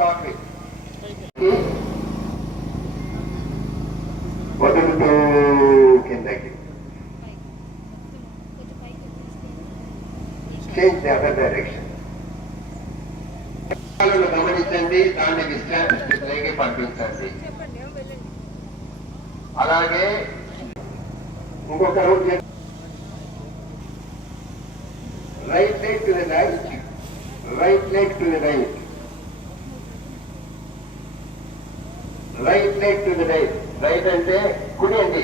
ठाकरे వదులుతూ కిందకి change the other direction గమనించండి దాన్ని విశ్రాంతికి పంపించండి అలాగే ఇంకొక round right leg to the right right leg to the right the right right అంటే కుడి అండి.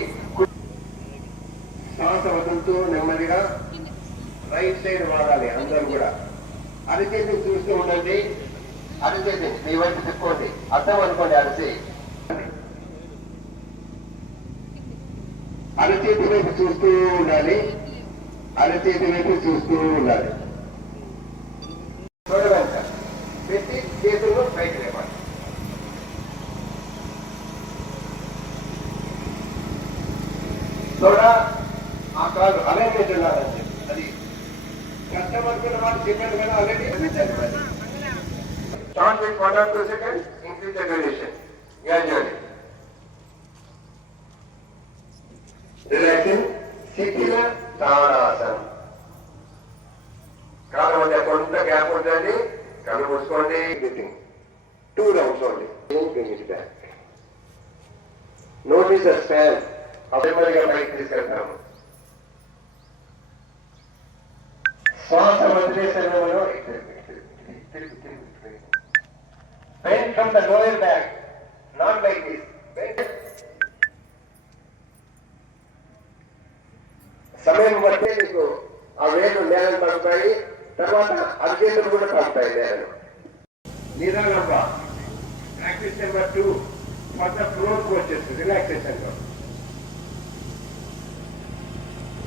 శ్వాస వదులుతూ నెమ్మదిగా రైట్ సైడ్ వాడాలి అందరూ కూడా. అరిచేతిని చూస్తూ ఉండండి. అరిచేతి మీ వైపు తిప్పుకోండి. అర్థం అనుకోండి అరిచి. అరచేతి వైపు చూస్తూ ఉండాలి. అరచేతి వైపు చూస్తూ ఉండాలి. కాదు అలైన్మెంట్ ఉండాలని చెప్పి అది కస్టమర్ వాళ్ళు చెప్పారు కదా already start with one or two seconds increase the duration gradually relaxing Shithila తాడాసనం కాలం అంటే కొంత గ్యాప్ ఉండాలి కళ్ళు మూసుకోండి. Breathing two rounds only bring it back notice the span అసెంబ్లీగా పైకి తీసుకెళ్తాము. శ్వాస వదిలేసే Bend from the lower back, not like this. Bend. సమయం బట్టే నీకు ఆ వేలు నేలను పడతాయి తర్వాత అరిచేతులు కూడా పడతాయి నేలను నిదానంగా. Practice number two for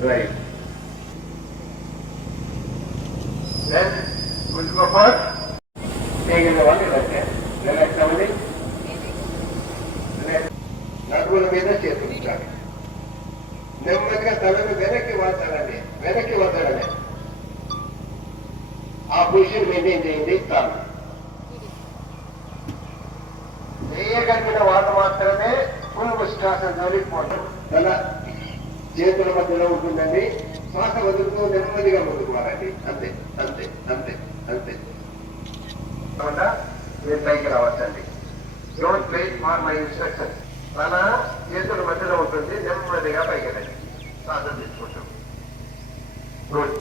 right floor coaches relaxation లో right then will go for చేయగలిగే వాళ్ళు ఇలాగే రిలాక్స్ అవ్వండి నడుముల మీద చేతులు ఉంచాలి నెమ్మదిగా తలను వెనక్కి వాచాలండి వెనక్కి వాచాలండి ఆ పొజిషన్ మెయింటైన్ చేయండి చాలు వేయగలిగిన వాళ్ళు మాత్రమే పురుగు శ్వాస జోలిపోవడం తల చేతుల మధ్యలో ఉంటుందండి శ్వాస వదులుతూ నెమ్మదిగా వదులుకోవాలండి. అంతే అంతే అంతే అంతే. కాకుండా మీరు పైకి రావచ్చండి don't wait for my instruction తన చేతుల మధ్యలో ఉంటుంది నెమ్మదిగా పైకి రండి. శ్వాస తీసుకుంటాం. గుడ్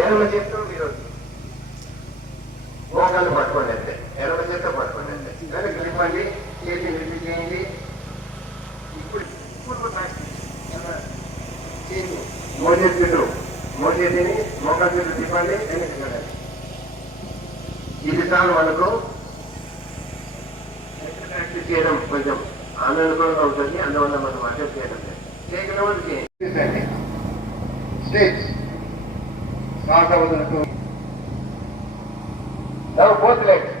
ఎడమ చేత్తో మీరు మోకాలు పట్టుకోండి అంతే. ఎడమ చేత్తో పట్టుకోండి అంతే. వెనక్కి తిప్పండి చేతి నిలిపి చేయండి చుట్టూ మోచేతిని మోకాలు చుట్టూ తిప్పండి వెనక్కి చూడండి ఇది చాలు మనకు ప్రాక్టీస్ చేయడం కొంచెం ఆనందకరంగా ఉంటుంది. అందువల్ల మనం అటెంప్ట్ చేయడం. చేయగల చేయండి స్టేజ్.